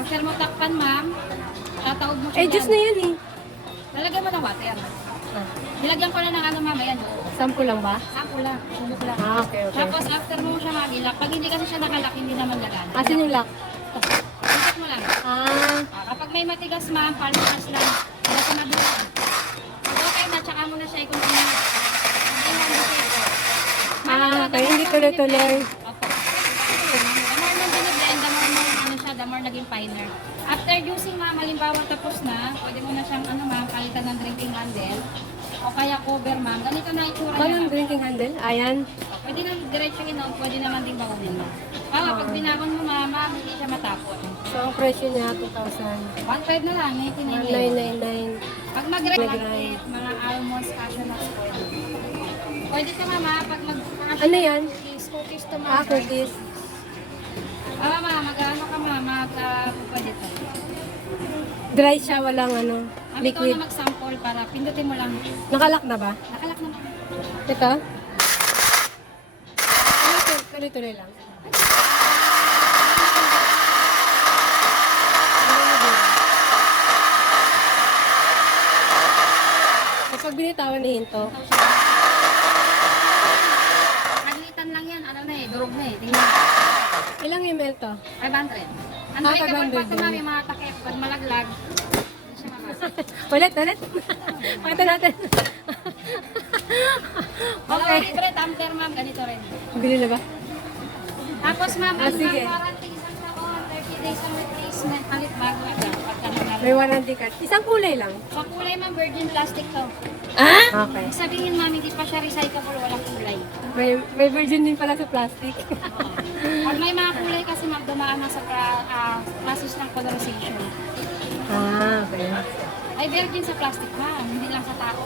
After mo takpan, ma'am, tataob mo siya. Eh, juice na yan eh. Lalagyan mo ng water. Nilagyan ko na ng ano, ma'am, ayan. Sample lang ba? Ako lang, subok lang. Ah, okay. Tapos after mo siya mag-ilak, pag hindi kasi siya nakalak, hindi naman lagana. Asan yung lock? Subok mo lang. Kapag may matigas, ma'am, palitas lang. Hindi ko madulas. Pag okay na, tsaka mo na siya i-continue. Okay. Hindi tuloy-tuloy. Opo. The more nang biniblend, the more nang ano siya, the more naging finer. After juicing, ma'am, halimbawa tapos na, pwede mo na siyang ano, ma'am, palitan ng drinking handle. O kaya cover, ma'am. Ganito na itsura niya. Anong drinking handle? Ayan. Pwede nang diretso inom, pwede naman din baunin mo. Pag binakon mo, ma'am, hindi siya matapon. So, ang presyo niya, 2,000. 1.5 na lang, 1999. 1999. Pag mag-grind, mga almonds, cashew nuts, pwede. Pwede siya, mama, pag Ano yan? cookies to Ah, mama. cookies. Mama, mag-ano ka, mama, pwede to. Dry siya, walang ano, Ma'am, ikaw liquid. na mag-sample para pindutin mo lang. Nakalak na ba? Nakalak naman. Ito? Tuloy-tuloy lang. Kapag binitawan ni Hinto, Naglitan lang yan, ano na eh, durog na eh. Tingnan. ilang ml to? 500. Ang Ah, breakable 500 pa ito, din. mami, mga takip. Pag malaglag, hindi siya makasal. Ulit. Pakita natin. Okay. Libre, tumbler, ma'am, ganito rin. Bili na ba? Tapos, ma'am, ang sige. warranty, isang taon, 30 days ang replacement, palit bago agad. Pagka nanalo. May warranty card. Isang kulay lang. Sa kulay, ma'am, virgin plastic to. Ah? Okay. Ibig sabihin, ma'am, hindi pa siya recyclable, walang kulay. May virgin din pala sa plastic. Pag may mga kulay kasi, ma'am, dumaan na sa process ng colorization. Ah, okay. Ay, virgin sa plastic, ma'am, hindi lang sa tao.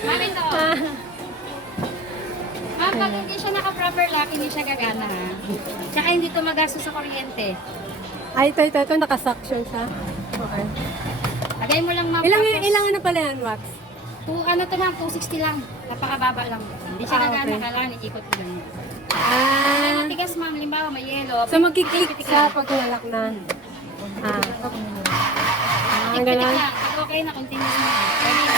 Ma'am, ito. Ma'am, pag hindi siya naka-proper lock, hindi siya gagana, ha? Tsaka hindi ito magastos sa kuryente. Ay, ito. Nakasuction siya. Okay. Lagay mo lang, ma'am. Ilang ano pala yan, wax? Ano to, ma'am? 260 lang. Napakababa lang. Hindi siya gagana, okay. kailangan ikot ko lang. Ah, Matigas, ma'am. Limbawa, may yellow. so magkiklik siya pag nalak na. Ah, Tik-tik ganun. lang. Pag okay na, continuous na. Pwede na.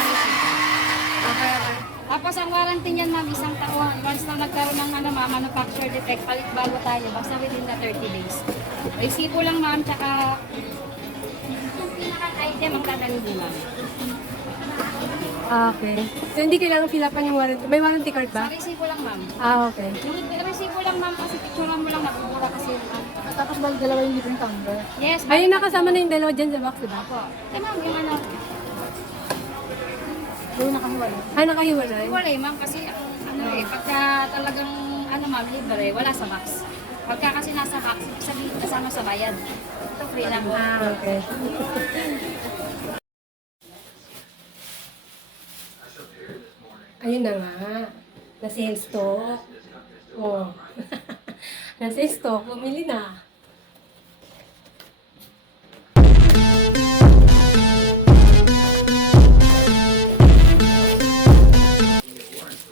Okay. Tapos ang warranty niyan, ma'am, isang taon. Once na nagkaroon ng manufacturer defect, palit bago tayo. Basta within the 30 days. Resibo lang, ma'am, tsaka yung pinaka-item ang dadalhin niyo, ma'am. Okay. So hindi kailangan fill upan yung warranty. May warranty card Sa ba? resibo lang, ma'am. Ah, okay. Yung resibo lang, ma'am, kasi picturean mo lang, nabubura kasi, ma'am. Tapos balik dalawa yung libreng tumbler. Yes, Ayun, nakasama na yung dalawa dyan sa box, diba? Opo. Eh, ma'am, yung ano, Yung nakahiwalay. Ah, nakahiwalay. wala eh, ma'am, kasi pagka talagang, ma'am, libre, wala sa box. Pagka kasi nasa box, ibig sabihin kasama sa bayad. Ito, free lang. Ah, okay. Ayun na nga. Na-sale stock. Oh. Na-sale stock. Bumili na.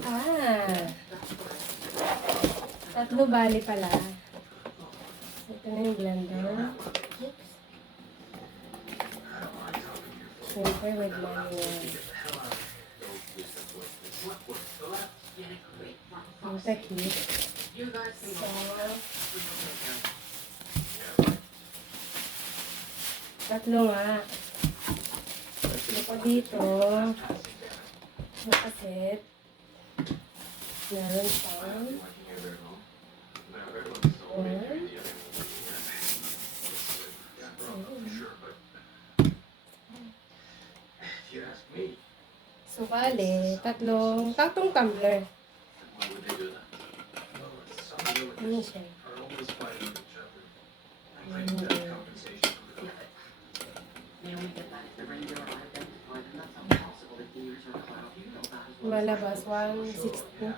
Ah. Tatlo bali pala. Ito na yung blender. Oops. Siyempre, with manual. Ang takip. So, tatlo nga. Tatlo pa dito. Nakaset. Meron pang. One. So, bale, tatlong tumbler. Ano siya? Malabas, 160.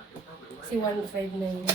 Si 1.5 na yun.